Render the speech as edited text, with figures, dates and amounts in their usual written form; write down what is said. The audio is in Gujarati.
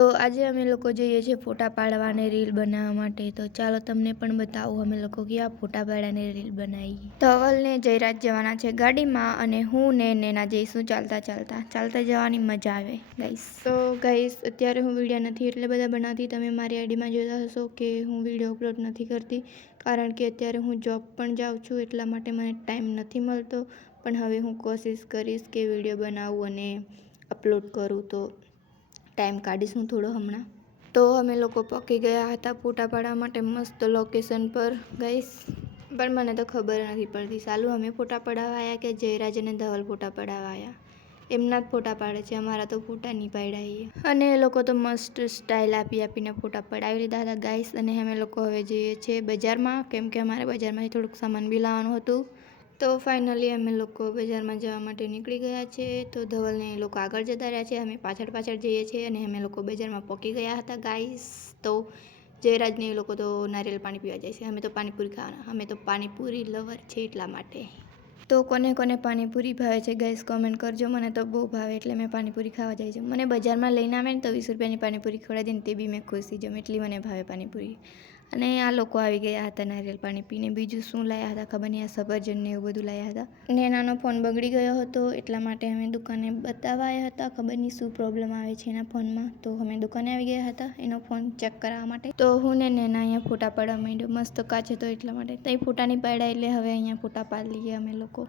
તો આજે અમે લોકો જઈએ છીએ ફોટા પાડવા અને રીલ બનાવવા માટે. તો ચાલો તમને પણ બતાવું અમે લોકો કેવા ફોટા પાડ્યા રીલ બનાવી. ધવલ ને જયરાજ જવાના છે ગાડીમાં અને હું ને નેના જઈશું ચાલતા જવાની મજા આવે ગાઈસ. તો ગાઈસ અત્યારે હું વિડીયો નથી એટલે બધા બનાવતી. તમે મારી આઈડીમાં જોતા હશો કે હું વિડીયો અપલોડ નથી કરતી, કારણ કે અત્યારે હું જોબ પણ જાઉં છું, એટલા માટે મને ટાઈમ નથી મળતો. પણ હવે હું કોશિશ કરીશ કે વિડીયો બનાવું અને અપલોડ કરું, તો ટાઈમ કાઢીશ હું થોડો હમણાં. તો અમે લોકો પહોંચી ગયા હતા ફોટા પાડવા માટે મસ્ત લોકેશન પર ગાઈસ, પણ મને તો ખબર નથી પડતી સાલું અમે ફોટા પડાવવા આવ્યા કે જયરાજ અને ધવલ ફોટા પડાવવા આવ્યા. એમના જ ફોટા પાડે છે, અમારા તો ફોટા નહીં પાડ્યા. અને એ લોકો તો મસ્ત સ્ટાઇલ આપીને ફોટા પડાવી લીધા હતા ગાઈસ. અને અમે લોકો હવે જઈએ છીએ બજારમાં, કેમ કે અમારે બજારમાંથી થોડુંક સામાન બી લાવવાનું હતું. તો ફાઇનલી અમે લોકો બજારમાં જવા માટે નીકળી ગયા છે. તો ધવલને એ લોકો આગળ જતા રહ્યા છે, અમે પાછળ જઈએ છીએ. અને અમે લોકો બજારમાં પહોંચી ગયા હતા ગાઈસ. તો જયરાજને એ લોકો તો નારિયેલ પાણી પીવા જાય છે, અમે તો પાણીપુરી ખાવાના. અમે તો પાણીપુરી લવર છે એટલા માટે. તો કોને કોને પાણીપુરી ભાવે છે ગાઈસ કોમેન્ટ કરજો. મને તો બહુ ભાવે એટલે મેં પાણીપુરી ખાવા જાય છે. મને બજારમાં લઈને આવે ને તો 20 રૂપિયાની પાણીપુરી ખવડાવી દે ને તે બી મેં ખુશ થઈ જાઉં, એટલી મને ભાવે પાણીપુરી. અને આ લોકો આવી ગયા હતા નારિયેલ પાણી પીને. બીજું શું લાવ્યા હતા ખબર નહીં, આ સફરજન ને એવું બધું લાવ્યા હતા. નેનાનો ફોન બગડી ગયો હતો એટલા માટે અમે દુકાને બતાવવા આવ્યા હતા. ખબર નહીં શું પ્રોબ્લેમ આવે છે એના ફોનમાં, તો અમે દુકાને આવી ગયા હતા એનો ફોન ચેક કરાવવા માટે. તો હું ને નેના અહીંયા ફોટા પાડવા માંડ્યો, મસ્ત કાચ હતો એટલા માટે. તો એ ફોટા નહીં પાડ્યા એટલે હવે અહીંયા ફોટા પાડી લઈએ અમે લોકો.